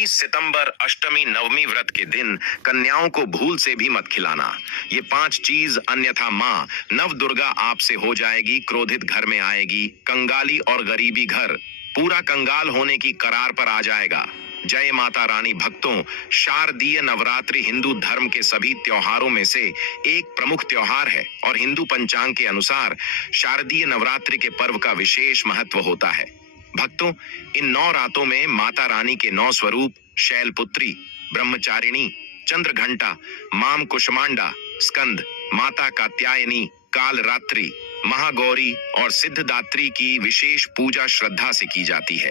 30 सितंबर अष्टमी नवमी व्रत के दिन कन्याओं को भूल से भी मत खिलाना। ये 5 चीज, अन्यथा माँ नव दुर्गा आपसे हो जाएगी, क्रोधित घर में आएगी, कंगाली और गरीबी घर पूरा कंगाल होने की करार पर आ जाएगा। जय माता रानी। भक्तों, शारदीय नवरात्रि हिंदू धर्म के सभी त्योहारों में से एक प्रमुख त्योहार है और हिंदू पंचांग के अनुसार शारदीय नवरात्रि के पर्व का विशेष महत्व होता है। भक्तों, इन 9 रातों में माता रानी के 9 स्वरूप शैलपुत्री, ब्रह्मचारिणी, चंद्रघंटा, माम कुष्मांडा, स्कंद, माता कात्यायनी, कालरात्रि, महागौरी और सिद्धदात्री की विशेष पूजा श्रद्धा से की जाती है।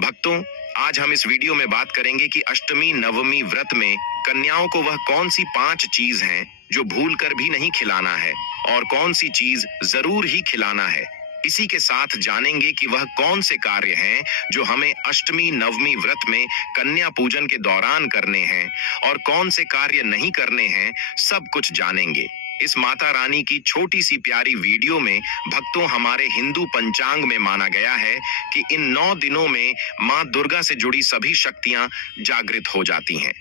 भक्तों, आज हम इस वीडियो में बात करेंगे कि अष्टमी नवमी व्रत में कन्याओं को वह कौन सी 5 चीज हैं जो भूल कर भी नहीं खिलाना है और कौन सी चीज जरूर ही खिलाना है। इसी के साथ जानेंगे कि वह कौन से कार्य हैं जो हमें अष्टमी नवमी व्रत में कन्या पूजन के दौरान करने हैं और कौन से कार्य नहीं करने हैं। सब कुछ जानेंगे। इस माता रानी की छोटी सी प्यारी वीडियो में भक्तों, हमारे हिंदू पंचांग में माना गया है कि इन 9 दिनों में मां दुर्गा से जुड़ी सभी शक्तियां जागृत हो जाती हैं।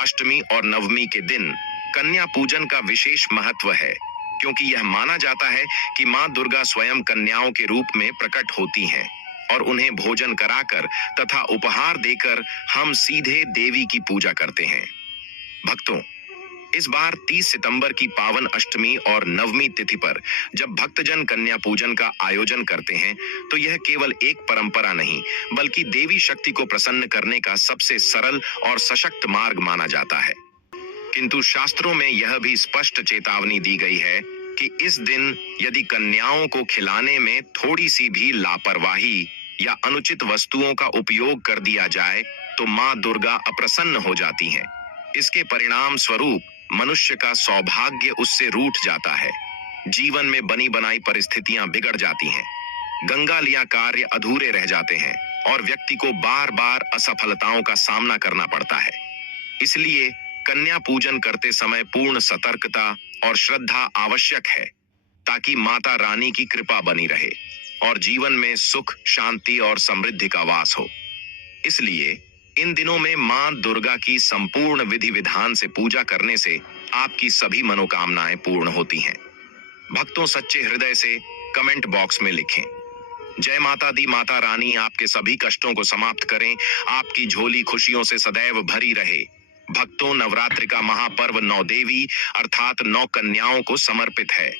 अष्टमी और नवमी के दिन कन्या पूजन का विशेष महत्व है, क्योंकि यह माना जाता है कि मां दुर्गा स्वयं कन्याओं के रूप में प्रकट होती हैं और उन्हें भोजन कराकर तथा उपहार देकर हम सीधे देवी की पूजा करते हैं। भक्तों, इस बार 30 सितंबर की पावन अष्टमी और नवमी तिथि पर जब भक्तजन कन्या पूजन का आयोजन करते हैं तो यह केवल एक परंपरा नहीं, बल्कि देवी शक्ति को प्रसन्न करने का सबसे सरल और सशक्त मार्ग माना जाता है। किंतु शास्त्रों में यह भी स्पष्ट चेतावनी दी गई है कि इस दिन यदि कन्याओं को खिलाने में थोड़ी सी भी लापरवाही या अनुचित वस्तुओं का उपयोग कर दिया जाए तो मां दुर्गा अप्रसन्न हो जाती हैं। इसके परिणाम स्वरूप मनुष्य का सौभाग्य उससे रूठ जाता है, जीवन में बनी बनाई परिस्थितियां बिगड़ जाती हैं, गंगा लिया कार्य अधूरे रह जाते हैं और व्यक्ति को बार बार असफलताओं का सामना करना पड़ता है। इसलिए कन्या पूजन करते समय पूर्ण सतर्कता और श्रद्धा आवश्यक है, ताकि माता रानी की कृपा बनी रहे और जीवन में सुख, शांति और समृद्धि का वास हो। इसलिए इन दिनों में मां दुर्गा की संपूर्ण विधि विधान से पूजा करने से आपकी सभी मनोकामनाएं पूर्ण होती हैं। भक्तों, सच्चे हृदय से कमेंट बॉक्स में लिखें, जय माता दी। माता रानी आपके सभी कष्टों को समाप्त करें, आपकी झोली खुशियों से सदैव भरी रहे। भक्तों, नवरात्रि का महापर्व 9 देवी अर्थात 9 कन्याओं को समर्पित है।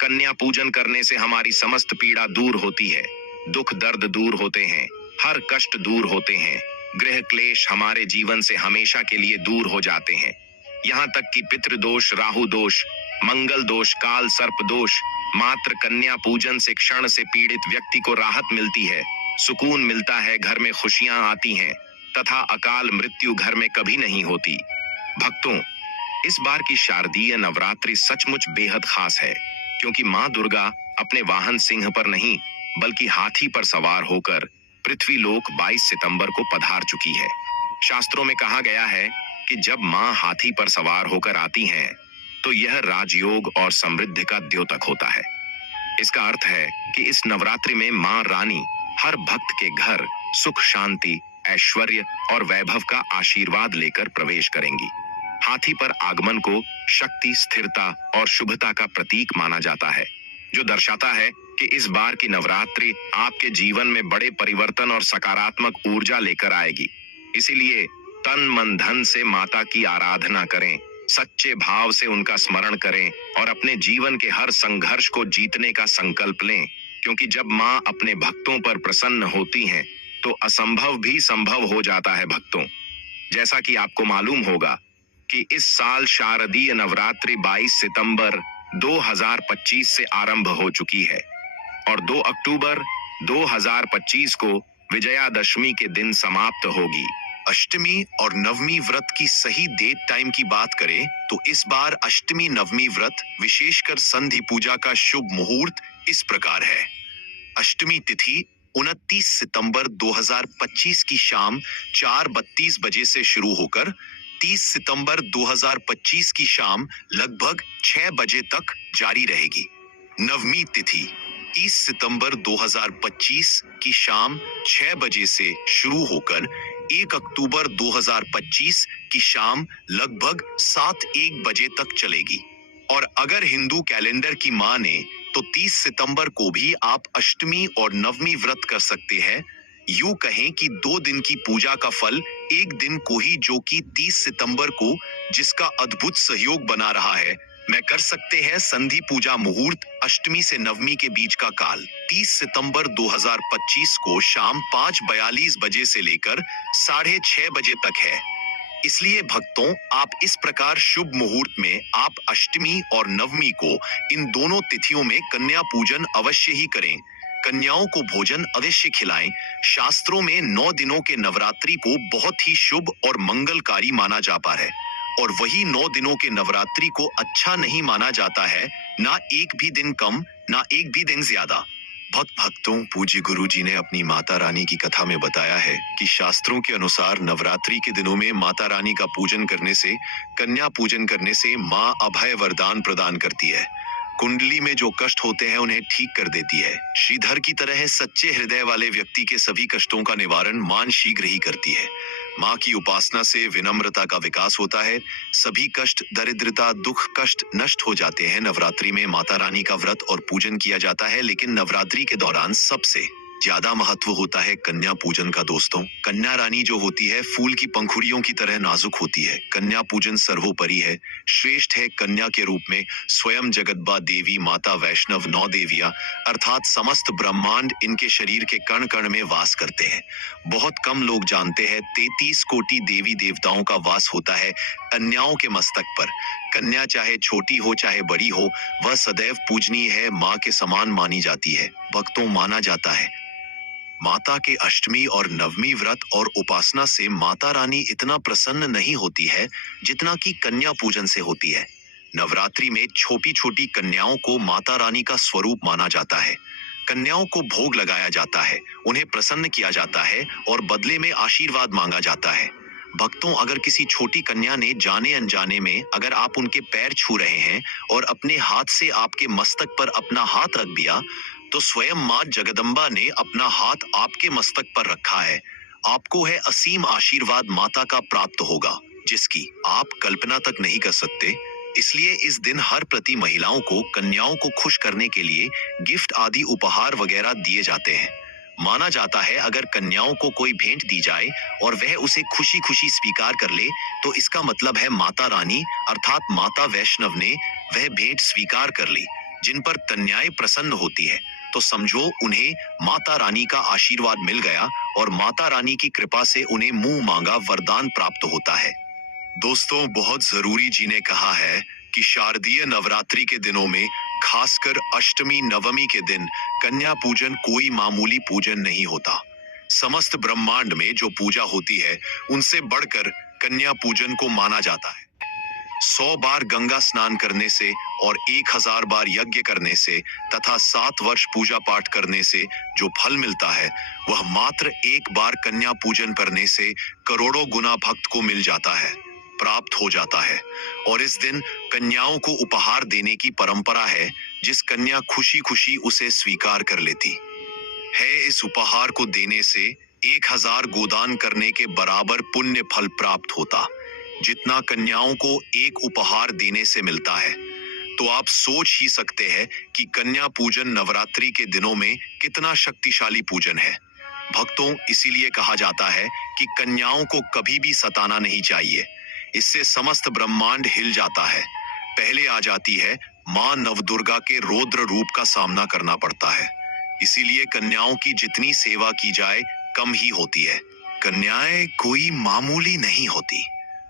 कन्या पूजन करने से हमारी समस्त पीड़ा दूर होती है, दुख दर्द दूर होते हैं, हर कष्ट दूर होते हैं, गृह क्लेश हमारे जीवन से हमेशा के लिए दूर हो जाते हैं। यहाँ तक कि पितृदोष, राहु दोष, मंगल दोष, काल सर्प दोष, मात्र कन्या पूजन से क्षण से पीड़ित व्यक्ति को राहत मिलती है, सुकून मिलता है, घर में खुशियां आती हैं तथा अकाल मृत्यु घर में कभी नहीं होती। भक्तों, इस बार की शारदीय नवरात्रि सचमुच बेहद खास है, क्योंकि मां दुर्गा अपने वाहन सिंह पर नहीं बल्कि हाथी पर सवार होकर पृथ्वी लोक 22 सितंबर को पधार चुकी है। शास्त्रों में कहा गया है कि जब मां हाथी पर सवार होकर आती हैं, तो यह राजयोग और समृद्धि का द्योतक होता है। इसका अर्थ है कि इस नवरात्रि में मां रानी हर भक्त के घर सुख, शांति, ऐश्वर्य और वैभव का आशीर्वाद लेकर प्रवेश करेंगी। हाथी पर आगमन को शक्ति, स्थिरता और शुभता का प्रतीक माना जाता है, जो दर्शाता है कि इस बार की नवरात्रि आपके जीवन में बड़े परिवर्तन और सकारात्मक ऊर्जा लेकर आएगी। इसीलिए तन मन धन से माता की आराधना करें, सच्चे भाव से उनका स्मरण करें और अपने जीवन के हर संघर्ष को जीतने का संकल्प लें, क्योंकि जब मां अपने भक्तों पर प्रसन्न होती हैं तो असंभव भी संभव हो जाता है। भक्तों, जैसा कि आपको मालूम होगा कि इस साल शारदीय नवरात्रि 22 सितंबर 2025 से आरंभ हो चुकी है और 2 अक्टूबर 2025 को विजयादशमी के दिन समाप्त होगी। अष्टमी और नवमी व्रत की सही डेट टाइम की बात करें तो इस बार अष्टमी नवमी व्रत विशेषकर संधि पूजा का शुभ मुहूर्त इस प्रकार है। अष्टमी तिथि 29 सितंबर 2025 की शाम 4:32 बजे से शुरू होकर 30 सितंबर 2025 की शाम लगभग 6 बजे तक जारी रहेगी। नवमी तिथि 30 सितंबर 2025 की शाम 6 बजे से शुरू होकर 1 अक्टूबर 2025 की शाम लगभग 7-1 बजे तक चलेगी। और अगर हिंदू कैलेंडर की माने तो 30 सितंबर को भी आप अष्टमी और नवमी व्रत कर सकते हैं। यूं कहें कि 2 दिन की पूजा का फल एक दिन को ही, जो कि 30 सितंबर को, जिसका अद्भुत सहयोग बना रहा है, मैं कर सकते हैं। संधि पूजा मुहूर्त अष्टमी से नवमी के बीच का काल 30 सितंबर 2025 को शाम 5:42 बजे से लेकर 6:30 बजे तक है। इसलिए भक्तों, आप इस प्रकार शुभ मुहूर्त में आप अष्टमी और नवमी को, इन दोनों तिथियों में कन्या पूजन अवश्य ही करें। कन्याओं को भोजन अवश्य खिलाएं। शास्त्रों में 9 दिनों के नवरात्रि को बहुत ही शुभ और मंगलकारी माना जाता है, और वही 9 दिनों के नवरात्रि को अच्छा नहीं माना जाता है, ना एक भी दिन कम, ना एक भी दिन ज्यादा। भक्तों, पूज्य गुरु जी ने अपनी माता रानी की कथा में बताया है कि शास्त्रों के अनुसार नवरात्रि के दिनों में माता रानी का पूजन करने से, कन्या पूजन करने से माँ अभय वरदान प्रदान करती है। कुंडली में जो कष्ट होते हैं उन्हें ठीक कर देती है। श्रीधर की तरह सच्चे हृदय वाले व्यक्ति के सभी कष्टों का निवारण मां शीघ्र ही करती है। मां की उपासना से विनम्रता का विकास होता है। सभी कष्ट, दरिद्रता, दुख, कष्ट नष्ट हो जाते हैं। नवरात्रि में माता रानी का व्रत और पूजन किया जाता है, लेकिन नवरात्रि के दौरान सबसे ज्यादा महत्व होता है कन्या पूजन का। दोस्तों, कन्या रानी जो होती है फूल की पंखुड़ियों की तरह नाजुक होती है। कन्या पूजन सर्वोपरि है, श्रेष्ठ है। कन्या के रूप में स्वयं जगदम्बा देवी, माता वैष्णव, 9 देवियां अर्थात समस्त ब्रह्मांड इनके शरीर के कण कण में वास करते हैं। बहुत कम लोग जानते हैं 33 कोटि देवी देवताओं का वास होता है कन्याओं के मस्तक पर। कन्या चाहे छोटी हो चाहे बड़ी हो, वह सदैव पूजनीय है, माँ के समान मानी जाती है। भक्तों, माना जाता है माता के अष्टमी और नवमी व्रत और उपासना से माता रानी इतना प्रसन्न नहीं होती है जितना कि कन्या पूजन से होती है। नवरात्रि में छोटी छोटी कन्याओं को माता रानी का स्वरूप माना जाता है। कन्याओं को भोग लगाया जाता है, उन्हें प्रसन्न किया जाता है और बदले में आशीर्वाद मांगा जाता है। भक्तों, अगर किसी छोटी कन्या ने जाने अनजाने में, अगर आप उनके पैर छू रहे हैं और अपने हाथ से आपके मस्तक पर अपना हाथ रख दिया, तो स्वयं मां जगदम्बा ने अपना हाथ आपके मस्तक पर रखा है। आपको है असीम आशीर्वाद माता का प्राप्त होगा, जिसकी आप कल्पना तक नहीं कर सकते। इसलिए इस दिन हर प्रति महिलाओं को, कन्याओं को खुश करने के लिए गिफ्ट आदि उपहार वगैरह दिए जाते हैं। माना जाता है अगर कन्याओं को कोई भेंट दी जाए और वह उसे खुशी खुशी स्वीकार कर ले, तो इसका मतलब है माता रानी अर्थात माता वैष्णव ने वह भेंट स्वीकार कर ली। जिन पर कन्याएं प्रसन्न होती है तो समझो उन्हें माता रानी का आशीर्वाद मिल गया और माता रानी की कृपा से उन्हें मुंह मांगा वरदान प्राप्त होता है। दोस्तों, बहुत जरूरी जी ने कहा है कि शारदीय नवरात्रि के दिनों में, खासकर अष्टमी नवमी के दिन, कन्या पूजन कोई मामूली पूजन नहीं होता। समस्त ब्रह्मांड में जो पूजा होती है उनसे बढ़कर कन्या पूजन को माना जाता है। 100 बार गंगा स्नान करने से और 1000 बार यज्ञ करने से तथा 7 वर्ष पूजा पाठ करने से जो फल मिलता है, वह मात्र एक बार कन्या पूजन करने से करोड़ों गुना भक्त को मिल जाता है, प्राप्त हो जाता है। और इस दिन कन्याओं को उपहार देने की परंपरा है, जिस कन्या खुशी खुशी उसे स्वीकार कर लेती है। इस उपहार को देने से 1000 गोदान करने के बराबर पुण्य फल प्राप्त होता, जितना कन्याओं को एक उपहार देने से मिलता है। तो आप सोच ही सकते हैं कि कन्या पूजन नवरात्रि के दिनों में कितना शक्तिशाली पूजन है। भक्तों, इसीलिए कहा जाता है कि कन्याओं को कभी भी सताना नहीं चाहिए, इससे समस्त ब्रह्मांड हिल जाता है। पहले आ जाती है मां नवदुर्गा के रौद्र रूप का सामना करना पड़ता है। इसीलिए कन्याओं की जितनी सेवा की जाए कम ही होती है। कन्याएं कोई मामूली नहीं होती।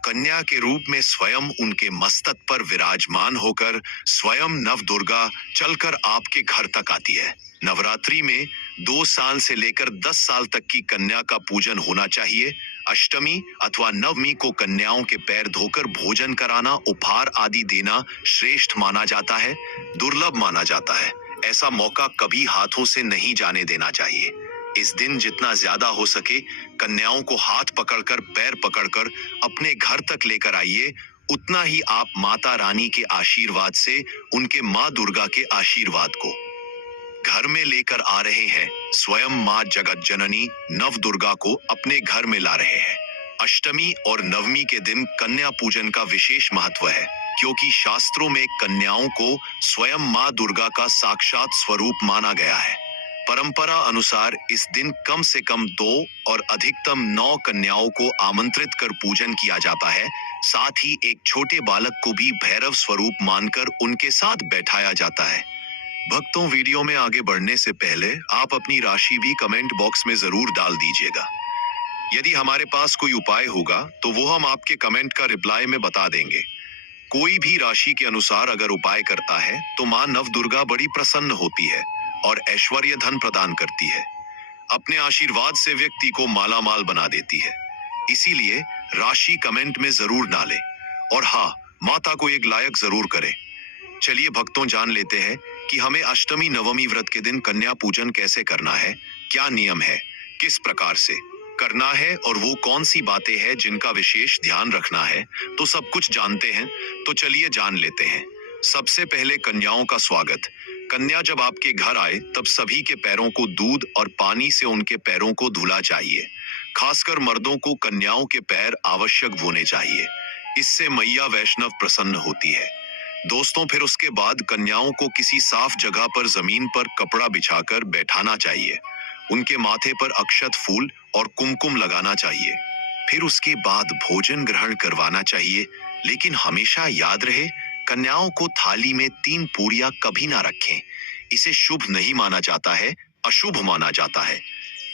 कन्या के रूप में स्वयं उनके मस्तक पर विराजमान होकर स्वयं नवदुर्गा चलकर आपके घर तक आती है। नवरात्रि में 2 साल से लेकर 10 साल तक की कन्या का पूजन होना चाहिए। अष्टमी अथवा नवमी को कन्याओं के पैर धोकर भोजन कराना, उपहार आदि देना श्रेष्ठ माना जाता है, दुर्लभ माना जाता है। ऐसा मौका कभी हाथों से नहीं जाने देना चाहिए। इस दिन जितना ज्यादा हो सके कन्याओं को हाथ पकड़कर, पैर पकड़कर अपने घर तक लेकर आइए। उतना ही आप माता रानी के आशीर्वाद से, उनके माँ दुर्गा के आशीर्वाद को घर में लेकर आ रहे हैं। स्वयं माँ जगत जननी नव दुर्गा को अपने घर में ला रहे हैं। अष्टमी और नवमी के दिन कन्या पूजन का विशेष महत्व है, क्योंकि शास्त्रों में कन्याओं को स्वयं माँ दुर्गा का साक्षात स्वरूप माना गया है। परंपरा अनुसार इस दिन कम से कम 2 और अधिकतम 9 कन्याओं को आमंत्रित कर पूजन किया जाता है। साथ ही एक छोटे बालक को भी भैरव स्वरूप मानकर उनके साथ बैठाया जाता है। भक्तों, वीडियो में आगे बढ़ने से पहले आप अपनी राशि भी कमेंट बॉक्स में जरूर डाल दीजिएगा। यदि हमारे पास कोई उपाय होगा तो वो हम आपके कमेंट का रिप्लाई में बता देंगे। कोई भी राशि के अनुसार अगर उपाय करता है तो माँ नव दुर्गा बड़ी प्रसन्न होती है और ऐश्वर्य धन प्रदान करती है। अपने आशीर्वाद से व्यक्ति को मालामाल बना देती है। इसीलिए राशि कमेंट में जरूर डालें और हाँ, माता को एक लायक जरूर करें। चलिए भक्तों, जान लेते हैं कि हमें अष्टमी नवमी व्रत के दिन कन्या पूजन कैसे करना है, क्या नियम है, किस प्रकार से करना है और वो कौन सी बातें हैं जिनका विशेष ध्यान रखना है। तो सब कुछ जानते हैं, तो चलिए जान लेते हैं। सबसे पहले कन्याओं का स्वागत। कन्या जब आपके घर आए तब सभी के पैरों को दूध और पानी से उनके पैरों को धुला चाहिए। खासकर मर्दों को कन्याओं के पैर आवश्यक धोने चाहिए। इससे मैया वैष्णव प्रसन्न होती है। दोस्तों, फिर उसके बाद कन्याओं को किसी साफ जगह पर जमीन पर कपड़ा बिछाकर बैठाना चाहिए। उनके माथे पर अक्षत फूल और कुमकुम लगाना चाहिए। फिर उसके बाद भोजन ग्रहण करवाना चाहिए, लेकिन हमेशा याद रहे, कन्याओं को थाली में 3 पूरियां कभी ना रखें। इसे शुभ नहीं माना जाता है, अशुभ माना जाता है।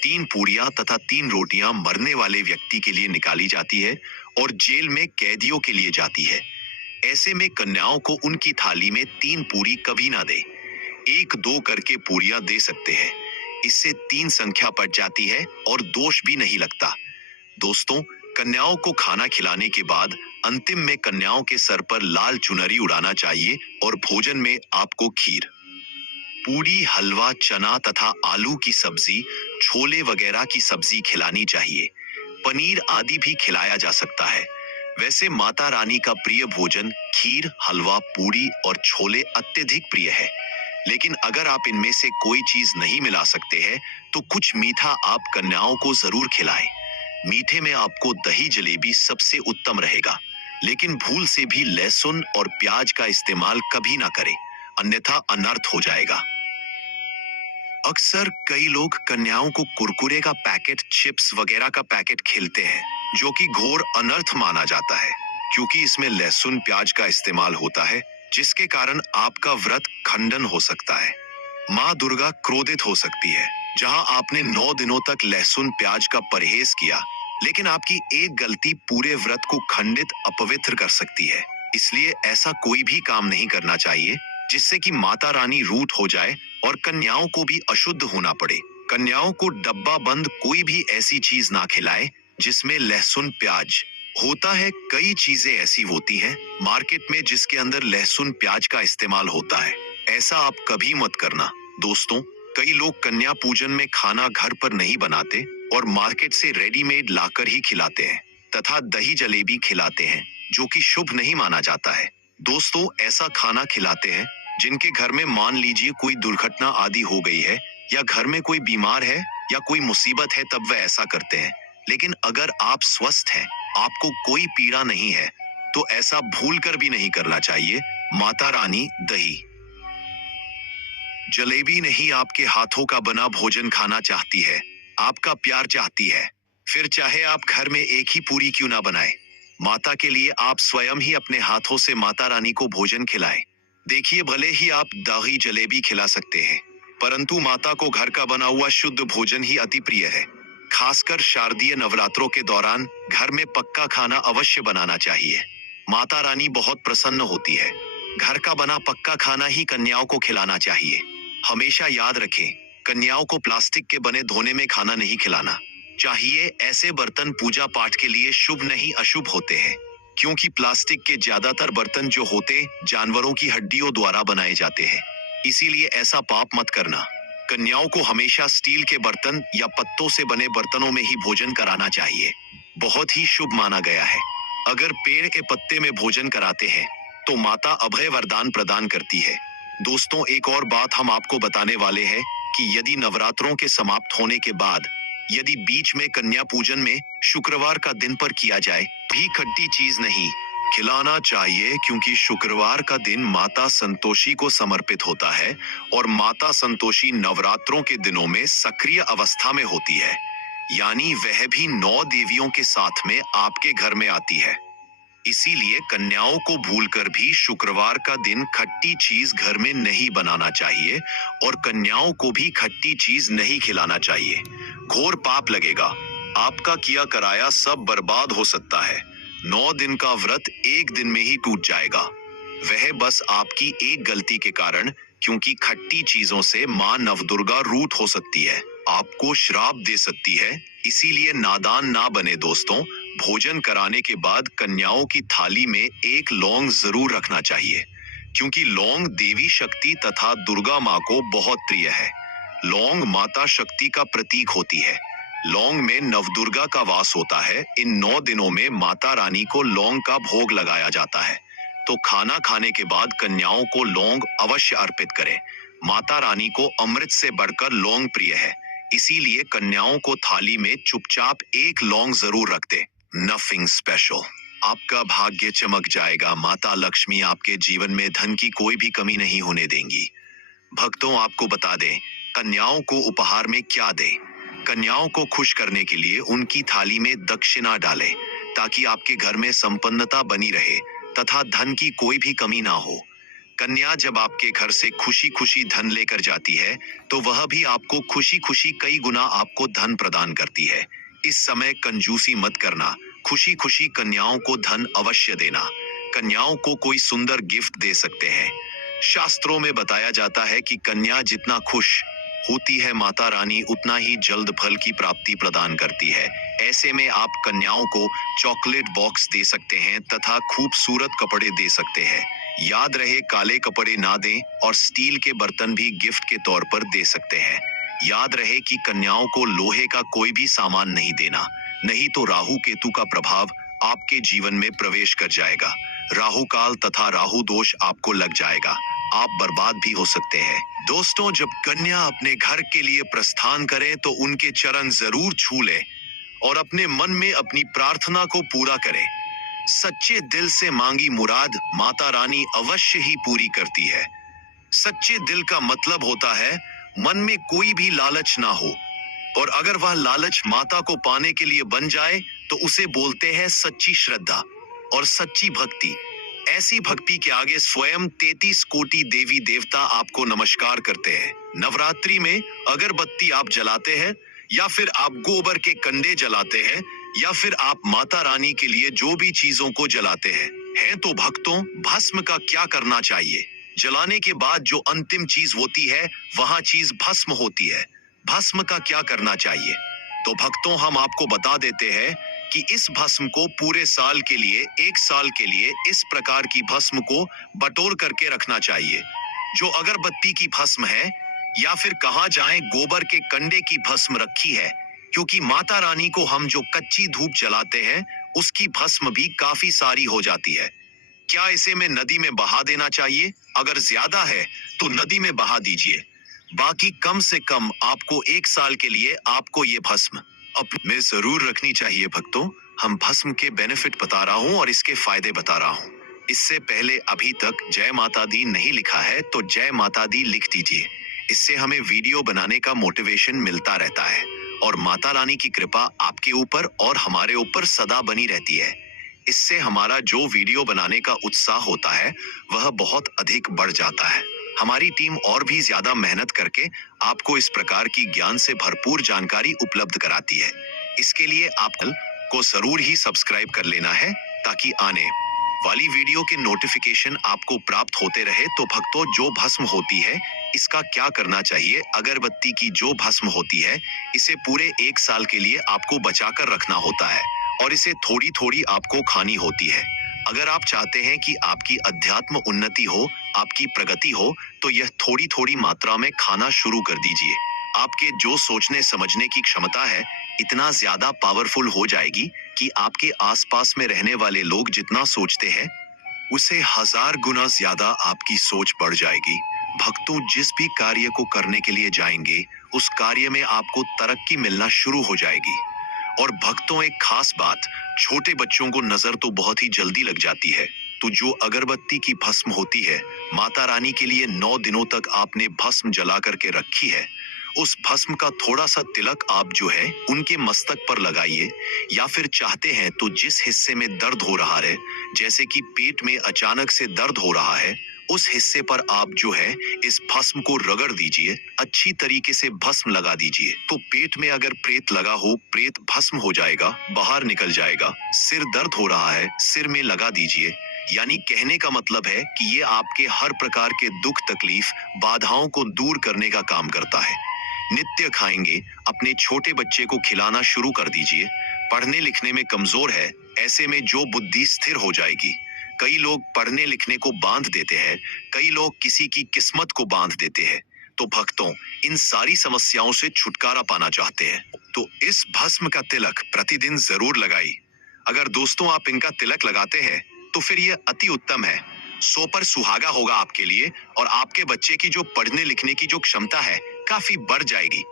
3 पूरियां तथा 3 रोटियां मरने वाले व्यक्ति के लिए निकाली जाती है और जेल में कैदियों के लिए जाती है। ऐसे में कन्याओं को उनकी थाली में 3 पूरी कभी ना दे। 1-2 करके पूरियां दे सकते हैं। इससे 3 संख्या पट जाती है और दोष भी नहीं लगता। दोस्तों, कन्याओं को खाना खिलाने के बाद अंतिम में कन्याओं के सर पर लाल चुनरी उड़ाना चाहिए और भोजन में आपको खीर, पूरी, हलवा, चना तथा आलू की सब्जी, छोले वगैरह की सब्जी खिलानी चाहिए। पनीर आदि भी खिलाया जा सकता है। वैसे माता रानी का प्रिय भोजन खीर, हलवा, पूरी और छोले अत्यधिक प्रिय है। लेकिन अगर आप इनमें से कोई चीज नहीं मिला सकते हैं तो कुछ मीठा आप कन्याओं को जरूर खिलाएं। मीठे में आपको दही जलेबी सबसे उत्तम रहेगा, लेकिन भूल से भी लहसुन और प्याज का इस्तेमाल कभी ना करें, अन्यथा अनर्थ हो जाएगा। अक्सर कई लोग कन्याओं को कुरकुरे का पैकेट, चिप्स वगैरह का पैकेट खिलाते हैं, जो कि घोर अनर्थ माना जाता है, क्योंकि इसमें लहसुन प्याज का इस्तेमाल होता है, जिसके कारण आपका व्रत खंडन हो सकता है। माँ दुर्गा क्रोधित हो सकती है। जहां आपने 9 दिनों तक लहसुन प्याज का परहेज किया, लेकिन आपकी एक गलती पूरे व्रत को खंडित, अपवित्र कर सकती है। इसलिए ऐसा कोई भी काम नहीं करना चाहिए जिससे कि माता रानी रूठ हो जाए और कन्याओं को भी अशुद्ध होना पड़े। कन्याओं को डब्बा बंद कोई भी ऐसी चीज ना खिलाएं जिसमें लहसुन प्याज होता है। कई चीजें ऐसी होती हैं मार्केट में जिसके अंदर लहसुन प्याज का इस्तेमाल होता है। ऐसा आप कभी मत करना। दोस्तों, कई लोग कन्या पूजन में खाना घर पर नहीं बनाते और मार्केट से रेडीमेड लाकर ही खिलाते हैं तथा दही जलेबी खिलाते हैं, जो कि शुभ नहीं माना जाता है। दोस्तों, ऐसा खाना खिलाते हैं जिनके घर में मान लीजिए कोई दुर्घटना आदि हो गई है या घर में कोई बीमार है या कोई मुसीबत है, तब वह ऐसा करते हैं। लेकिन अगर आप स्वस्थ हैं, आपको कोई पीड़ा नहीं है, तो ऐसा भूलकर भी नहीं करना चाहिए। माता रानी दही जलेबी नहीं, आपके हाथों का बना भोजन खाना चाहती है, आपका प्यार चाहती है। फिर चाहे आप घर में एक ही पूरी क्यों ना बनाए, माता के लिए आप स्वयं ही अपने हाथों से माता रानी को भोजन खिलाएं। देखिए, भले ही आप दही जलेबी खिला सकते हैं, परंतु माता को घर का बना हुआ शुद्ध भोजन ही अति प्रिय है। खासकर शारदीय नवरात्रों के दौरान घर में पक्का खाना अवश्य बनाना चाहिए। माता रानी बहुत प्रसन्न होती है। घर का बना पक्का खाना ही कन्याओं को खिलाना चाहिए। हमेशा याद रखें, कन्याओं को प्लास्टिक के बने धोने में खाना नहीं खिलाना चाहिए। ऐसे बर्तन पूजा पाठ के लिए शुभ नहीं, अशुभ होते हैं, क्योंकि प्लास्टिक के ज्यादातर बर्तन जो होते जानवरों की हड्डियों द्वारा बनाए जाते हैं। इसीलिए ऐसा पाप मत करना। कन्याओं को हमेशा स्टील के बर्तन या पत्तों से बने बर्तनों में ही भोजन कराना चाहिए। बहुत ही शुभ माना गया है। अगर पेड़ के पत्ते में भोजन कराते हैं तो माता अभय वरदान प्रदान करती है। दोस्तों, एक और बात हम आपको बताने वाले हैं कि यदि नवरात्रों के समाप्त होने के बाद यदि बीच में कन्या पूजन में शुक्रवार का दिन पर किया जाए भी खट्टी चीज नहीं खिलाना चाहिए, क्योंकि शुक्रवार का दिन माता संतोषी को समर्पित होता है और माता संतोषी नवरात्रों के दिनों में सक्रिय अवस्था में होती है, यानी वह भी 9 देवियों के साथ में आपके घर में आती है। इसीलिए कन्याओं को भूलकर भी शुक्रवार का दिन खट्टी चीज घर में नहीं बनाना चाहिए और कन्याओं को भी खट्टी चीज नहीं खिलाना चाहिए। घोर पाप लगेगा, आपका किया कराया सब बर्बाद हो सकता है। 9 दिन का व्रत एक दिन में ही टूट जाएगा, वह बस आपकी एक गलती के कारण, क्योंकि खट्टी चीजों से मां नवदुर्गा रूठ हो सकती है, आपको श्राप दे सकती है। इसीलिए नादान ना बने दोस्तों। भोजन कराने के बाद कन्याओं की थाली में एक लौंग जरूर रखना चाहिए, क्योंकि लौंग देवी शक्ति तथा दुर्गा माँ को बहुत प्रिय है। लौंग माता शक्ति का प्रतीक होती है। लौंग में नवदुर्गा का वास होता है। इन 9 दिनों में माता रानी को लौंग का भोग लगाया जाता है, तो खाना खाने के बाद कन्याओं को लौंग अवश्य अर्पित करें। माता रानी को अमृत से बढ़कर लौंग प्रिय है, इसीलिए कन्याओं को थाली में चुपचाप एक लौंग जरूर रख दे। नथिंग स्पेशल, आपका भाग्य चमक जाएगा। माता लक्ष्मी आपके जीवन में धन की कोई भी कमी नहीं होने देंगी। भक्तों, आपको बता दें, कन्याओं को उपहार में क्या दें। कन्याओं को खुश करने के लिए उनकी थाली में दक्षिणा डालें, ताकि आपके घर में संपन्नता बनी रहे तथा धन की कोई भी कमी ना हो। कन्या जब आपके घर से खुशी खुशी धन लेकर जाती है, तो वह भी आपको खुशी खुशी कई गुना आपको धन प्रदान करती है। इस समय कंजूसी मत करना, खुशी खुशी कन्याओं को धन अवश्य देना। कन्याओं को कोई सुंदर गिफ्ट दे सकते हैं। शास्त्रों में बताया जाता है कि कन्या जितना खुश होती है, माता रानी उतना ही जल्द फल की प्राप्ति प्रदान करती है। ऐसे में आप कन्याओं को चॉकलेट बॉक्स दे सकते हैं तथा खूबसूरत कपड़े दे सकते हैं। याद रहे, काले कपड़े ना दें और स्टील के बर्तन भी गिफ्ट के तौर पर दे सकते हैं। याद रहे कि कन्याओं को लोहे का कोई भी सामान नहीं देना, नहीं तो राहु केतु का प्रभाव आपके जीवन में प्रवेश कर जाएगा। राहु काल तथा राहु दोष आपको लग जाएगा, आप बर्बाद भी हो सकते हैं। दोस्तों, जब कन्या अपने घर के लिए प्रस्थान करें तो उनके चरण जरूर छू लें और अपने मन में अपनी प्रार्थना को पूरा करें। सच्चे दिल से मांगी मुराद माता रानी अवश्य ही पूरी करती है। सच्चे दिल का मतलब होता है मन में कोई भी लालच ना हो, और अगर वह लालच माता को पाने के लिए बन जाए तो उसे बोलते हैं सच्ची श्रद्धा और सच्ची भक्ति। ऐसी भक्ति के आगे स्वयं 33 कोटि देवी देवता आपको नमस्कार करते हैं। नवरात्रि में अगरबत्ती आप जलाते हैं, या फिर आप गोबर के कंडे जलाते हैं, या फिर आप माता रानी के लिए जो भी चीजों को जलाते हैं तो भक्तों, भस्म का क्या करना चाहिए? जलाने के बाद जो अंतिम चीज होती है वहां चीज भस्म होती है। भस्म का क्या करना चाहिए? तो भक्तों, हम आपको बता देते हैं कि इस भस्म को पूरे साल के लिए, 1 साल के लिए इस प्रकार की भस्म को बटोर करके रखना चाहिए। जो अगरबत्ती की भस्म है, या फिर कहा जाए गोबर के कंडे की भस्म रखी है, क्योंकि माता रानी को हम जो कच्ची धूप जलाते हैं उसकी भस्म भी काफी सारी हो जाती है। क्या इसे में नदी में बहा देना चाहिए? अगर ज्यादा है तो नदी में बहा दीजिए, बाकी कम से कम आपको 1 साल के लिए आपको ये भस्म अपने में जरूर रखनी चाहिए। भक्तों, हम भस्म के बेनिफिट बता रहा हूँ और इसके फायदे बता रहा हूँ। इससे पहले अभी तक जय माता दी नहीं लिखा है तो जय माता दी लिख दीजिए। इससे हमें वीडियो बनाने का मोटिवेशन मिलता रहता है और माता रानी की कृपा आपके ऊपर और हमारे ऊपर सदा बनी रहती है। इससे हमारा जो वीडियो बनाने का उत्साह होता है वह बहुत अधिक बढ़ जाता है। हमारी टीम और भी ज्यादा मेहनत करके आपको इस प्रकार की ज्ञान से भरपूर जानकारी उपलब्ध कराती है। इसके लिए आपको जरूर ही सब्सक्राइब कर लेना है, ताकि आने वाली वीडियो के नोटिफिकेशन आपको प्राप्त होते रहे। तो भक्तों, जो भस्म होती है इसका क्या करना चाहिए? अगरबत्ती की जो भस्म होती है इसे पूरे 1 साल के लिए आपको बचाकर रखना होता है और इसे थोड़ी थोड़ी आपको खानी होती है। अगर आप चाहते हैं कि आपकी अध्यात्म उन्नति हो, आपकी प्रगति हो, तो यह थोड़ी थोड़ी मात्रा में खाना शुरू कर दीजिए। आपके जो सोचने समझने की क्षमता है इतना ज्यादा पावरफुल हो जाएगी कि आपके आसपास में रहने वाले लोग जितना सोचते हैं उससे 1000 गुना ज्यादा आपकी सोच बढ़ जाएगी भक्तों, जिस भी कार्य को करने के लिए जाएंगे उस कार्य में आपको तरक्की मिलना शुरू हो जाएगी। और भक्तों, एक खास बात, छोटे बच्चों को नजर तो बहुत ही जल्दी लग जाती है, तो जो अगरबत्ती की भस्म होती है, माता रानी के लिए 9 दिनों तक आपने भस्म जला करके रखी है, उस भस्म का थोड़ा सा तिलक आप जो है उनके मस्तक पर लगाइए। या फिर चाहते हैं तो जिस हिस्से में दर्द हो रहा है, जैसे कि पेट में अचानक से दर्द हो रहा है, उस हिस्से पर आप जो है इस भस्म को रगड़ दीजिए, अच्छी तरीके से भस्म लगा दीजिए। तो पेट में अगर प्रेत लगा हो, प्रेत भस्म हो जाएगा, बाहर निकल जाएगा। सिर दर्द हो रहा है, सिर में लगा दीजिए। यानी कहने का मतलब है कि ये आपके हर प्रकार के दुख तकलीफ बाधाओं को दूर करने का काम करता है। नित्य खाएंगे, अपने छोटे बच्चे को खिलाना शुरू कर दीजिए। पढ़ने लिखने में कमजोर है, ऐसे में जो बुद्धि स्थिर हो जाएगी। कई लोग पढ़ने लिखने को बांध देते हैं, कई लोग किसी की किस्मत को बांध देते हैं। तो भक्तों, इन सारी समस्याओं से छुटकारा पाना चाहते हैं तो इस भस्म का तिलक प्रतिदिन जरूर लगाइए। अगर दोस्तों आप इनका तिलक लगाते हैं तो फिर यह अति उत्तम है, 100 पर सुहागा होगा आपके लिए, और आपके बच्चे की जो पढ़ने लिखने की जो क्षमता है काफी बढ़ जाएगी।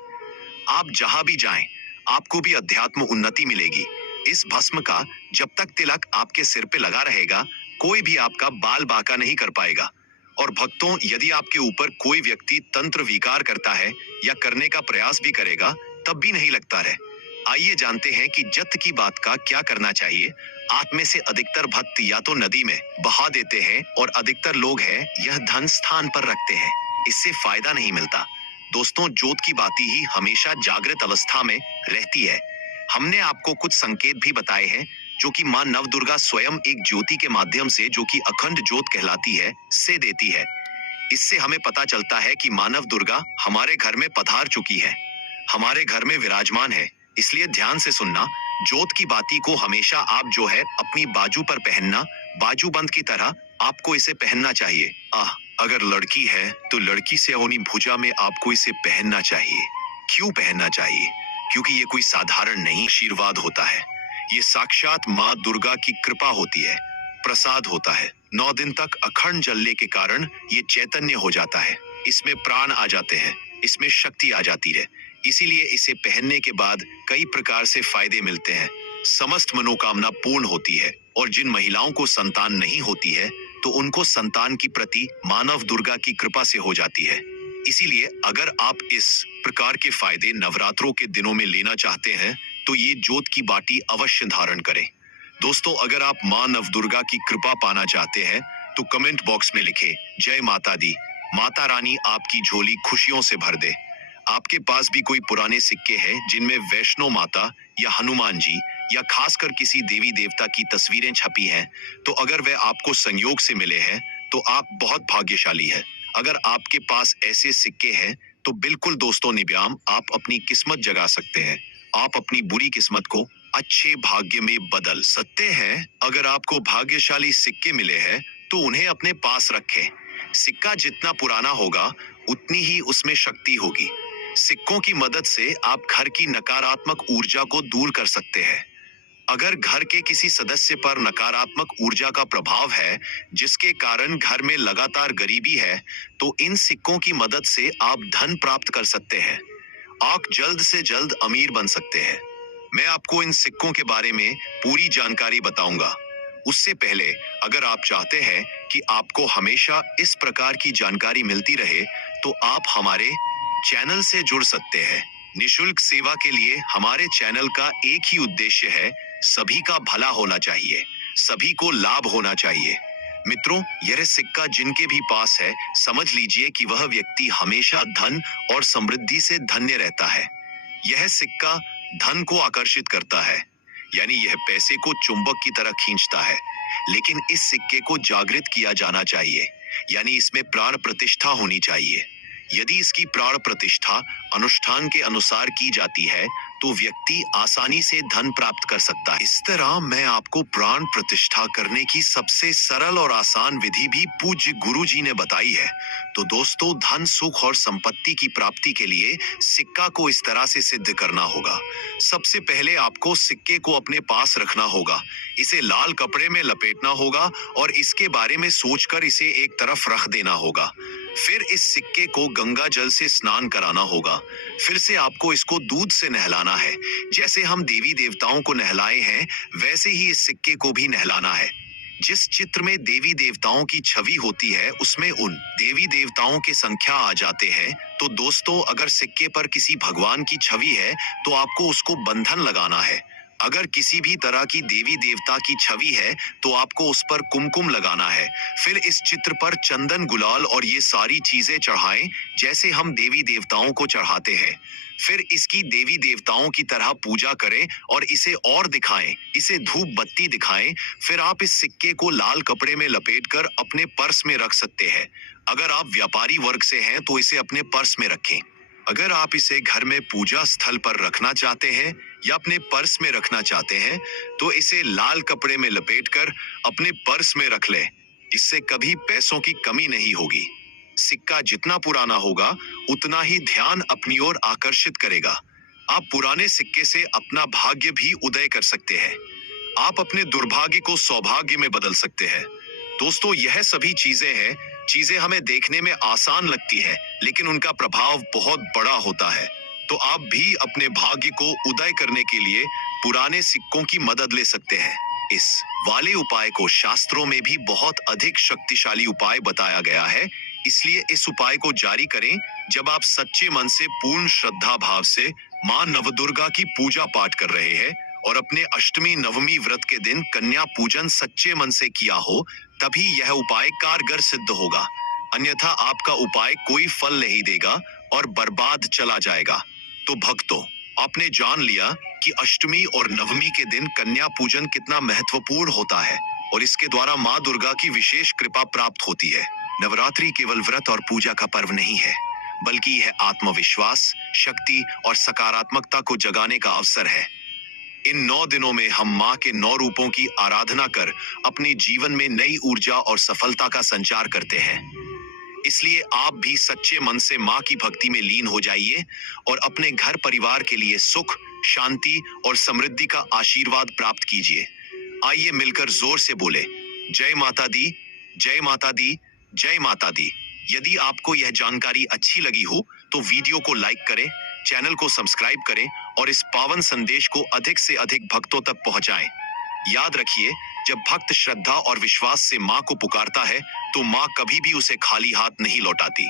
आप जहां भी जाएं, आपको भी अध्यात्म उन्नति मिलेगी। इस भस्म का जब तक तिलक आपके सिर पे लगा रहेगा, कोई भी आपका बाल बांका नहीं कर पाएगा। और भक्तों, यदि आपके ऊपर कोई व्यक्ति तंत्र विकार करता है या करने का प्रयास भी करेगा, तब भी नहीं लगता रहे। आइए जानते हैं कि जत की बात का क्या करना चाहिए। आप में से अधिकतर भक्त या तो नदी में बहा देते हैं और अधिकतर लोग हैं यह धन स्थान पर रखते हैं, इससे फायदा नहीं मिलता। दोस्तों, ज्योत की बाती ही हमेशा जागृत अवस्था में रहती है। हमने आपको कुछ संकेत भी बताए हैं जो कि मां नवदुर्गा स्वयं एक ज्योति के माध्यम से, जो कि अखंड ज्योत कहलाती है, से देती है। इससे हमें पता चलता है कि मानव दुर्गा हमारे घर में पधार चुकी है, हमारे घर में विराजमान है। इसलिए ध्यान से सुनना, ज्योत की बाती को हमेशा आप जो है अपनी बाजू पर पहनना, बाजूबंद की तरह आपको इसे पहनना चाहिए। अगर लड़की है तो लड़की से होनी भुजा में आपको इसे पहनना चाहिए। क्यों पहनना चाहिए? क्योंकि ये कोई साधारण नहीं आशीर्वाद होता है, ये साक्षात माँ दुर्गा की कृपा होती है, प्रसाद होता है। 9 दिन तक अखंड जलने के कारण ये चैतन्य हो जाता है, इसमें प्राण आ जाते हैं, इसमें शक्ति आ जाती है। इसीलिए इसे पहनने के बाद कई प्रकार से फायदे मिलते हैं, समस्त मनोकामना पूर्ण होती है। और जिन महिलाओं को संतान नहीं होती है तो उनको संतान की प्रति मानव दुर्गा की कृपा से हो जाती है। इसीलिए अगर आप इस प्रकार के फायदे नवरात्रों के दिनों में लेना चाहते हैं तो ये ज्योत की बाटी अवश्य धारण करें। दोस्तों, अगर आप मां नवदुर्गा की कृपा पाना चाहते हैं तो कमेंट बॉक्स में लिखें जय माता दी। माता रानी आपकी झोली खुशियों से भर दे। आपके पास भी कोई पुराने सिक्के हैं जिनमें वैष्णो माता या हनुमान जी या खासकर किसी देवी देवता की तस्वीरें छपी हैं, तो अगर वे आपको संयोग से मिले हैं तो आप बहुत भाग्यशाली हैं। अगर आपके पास ऐसे सिक्के हैं तो बिल्कुल दोस्तों निव्याम, आप अपनी किस्मत जगा सकते हैं। आप अपनी बुरी किस्मत को अच्छे भाग्य में बदल सकते हैं। अगर आपको भाग्यशाली सिक्के मिले हैं तो उन्हें अपने पास रखें। सिक्का जितना पुराना होगा उतनी ही उसमें शक्ति होगी। सिक्कों की मदद से आप घर की नकारात्मक ऊर्जा को दूर कर सकते हैं। अगर घर के किसी सदस्य पर नकारात्मक ऊर्जा का प्रभाव है जिसके कारण घर में लगातार गरीबी है, तो इन सिक्कों की मदद से आप धन प्राप्त कर सकते हैं। आप जल्द से जल्द अमीर बन सकते हैं। मैं आपको इन सिक्कों के बारे में पूरी जानकारी बताऊंगा। उससे पहले अगर आप चाहते हैं कि आपको हमेशा इस प्रकार की जानकारी मिलती रहे तो आप हमारे चैनल से जुड़ सकते हैं। निशुल्क सेवा के लिए हमारे चैनल का एक ही उद्देश्य है, सभी का भला होना चाहिए, सभी को लाभ होना चाहिए। मित्रों, यह सिक्का जिनके भी पास है, समझ लीजिए कि वह व्यक्ति हमेशा धन और समृद्धि से धन्य रहता है। यह सिक्का धन को आकर्षित करता है, यानी यह पैसे को चुंबक की तरह खींचता है। लेकिन इस सिक्के को जागृत किया जाना चाहिए, यानी इसमें प्राण प्रतिष्ठा होनी चाहिए। यदि इसकी प्राण प्रतिष्ठा अनुष्ठान के अनुसार की जाती है तो व्यक्ति आसानी से धन प्राप्त कर सकता है। इस तरह मैं आपको प्राण प्रतिष्ठा करने की सबसे सरल और आसान विधि भी पूज्य गुरु जी ने बताई है। तो दोस्तों, धन सुख और संपत्ति की प्राप्ति के लिए सिक्का को इस तरह से सिद्ध करना होगा। सबसे पहले आपको सिक्के को अपने पास रखना होगा, इसे लाल कपड़े में लपेटना होगा और इसके बारे में सोचकर इसे एक तरफ रख देना होगा। फिर इस सिक्के को गंगा जल से स्नान कराना होगा। फिर से आपको इसको दूध से नहलाना है। जैसे हम देवी देवताओं को नहलाए हैं, वैसे ही इस सिक्के को भी नहलाना है। जिस चित्र में देवी देवताओं की छवि होती है, उसमें उन देवी देवताओं के संख्या आ जाते हैं। तो दोस्तों, अगर सिक्के पर किसी भगवान की छवि है, तो आपको उसको बंधन लगाना है। अगर किसी भी तरह की देवी देवता की छवि है, तो आपको उस पर कुमकुम लगाना है। फिर इस चित्र पर चंदन, गुलाल और ये सारी चीजें चढ़ाएं, जैसे हम देवी देवताओं को चढ़ाते हैं। फिर इसकी देवी देवताओं की तरह पूजा करें और इसे और दिखाएं, इसे धूप बत्ती दिखाएं। फिर आप इस सिक्के को लाल कपड़े में लपेटकर अपने पर्स में रख सकते हैं। अगर आप व्यापारी वर्ग से हैं, तो इसे अपने पर्स में रखें। अगर आप इसे घर में पूजा स्थल पर रखना चाहते हैं या अपने पर्स में रखना चाहते हैं, तो इसे लाल कपड़े में लपेटकर अपने पर्स में रख लें। इससे कभी पैसों की कमी नहीं होगी। सिक्का जितना पुराना होगा, उतना ही ध्यान अपनी ओर आकर्षित करेगा। आप पुराने सिक्के से अपना भाग्य भी उदय कर सकते हैं। आप अपने दुर्भाग्य को सौभाग्य में बदल सकते हैं। दोस्तों, यह सभी चीजें हमें देखने में आसान लगती है, लेकिन उनका प्रभाव बहुत बड़ा होता है। तो आप भी अपने भाग्य को उदय करने के लिए पुराने सिक्कों की मदद ले सकते हैं। इस वाले उपाय को शास्त्रों में भी बहुत अधिक शक्तिशाली उपाय बताया गया है, इसलिए इस उपाय को जारी करें जब आप सच्चे मन से पूर्ण श्रद्धा भाव से मां नवदुर्गा की पूजा पाठ कर रहे हैं और अपने अष्टमी नवमी व्रत के दिन कन्या पूजन सच्चे मन से किया हो, तभी यह उपाय कारगर सिद्ध होगा। अन्यथा आपका उपाय कोई फल नहीं देगा और बर्बाद चला जाएगा। तो भक्तों, आपने जान लिया कि अष्टमी और नवमी के दिन कन्या पूजन कितना महत्वपूर्ण होता है और इसके द्वारा मां दुर्गा की विशेष कृपा प्राप्त होती है। नवरात्रि केवल व्रत और पूजा का पर्व नहीं है, बल्कि यह आत्मविश्वास, शक्ति और सकारात्मकता को जगाने का अवसर है। इन 9 दिनों में हम मां के 9 रूपों की आराधना कर अपने जीवन में नई ऊर्जा और सफलता का संचार करते हैं। इसलिए आप भी सच्चे मन से मां की भक्ति में लीन हो जाइए और अपने घर परिवार के लिए सुख, शांति और समृद्धि का आशीर्वाद प्राप्त कीजिए। आइए मिलकर जोर से बोले, जय माता दी, जय माता दी, जय माता दी। यदि आपको यह जानकारी अच्छी लगी हो, तो वीडियो को लाइक करें, चैनल को सब्सक्राइब करें और इस पावन संदेश को अधिक से अधिक भक्तों तक पहुंचाएं। याद रखिए, जब भक्त श्रद्धा और विश्वास से मां को पुकारता है, तो मां कभी भी उसे खाली हाथ नहीं लौटाती।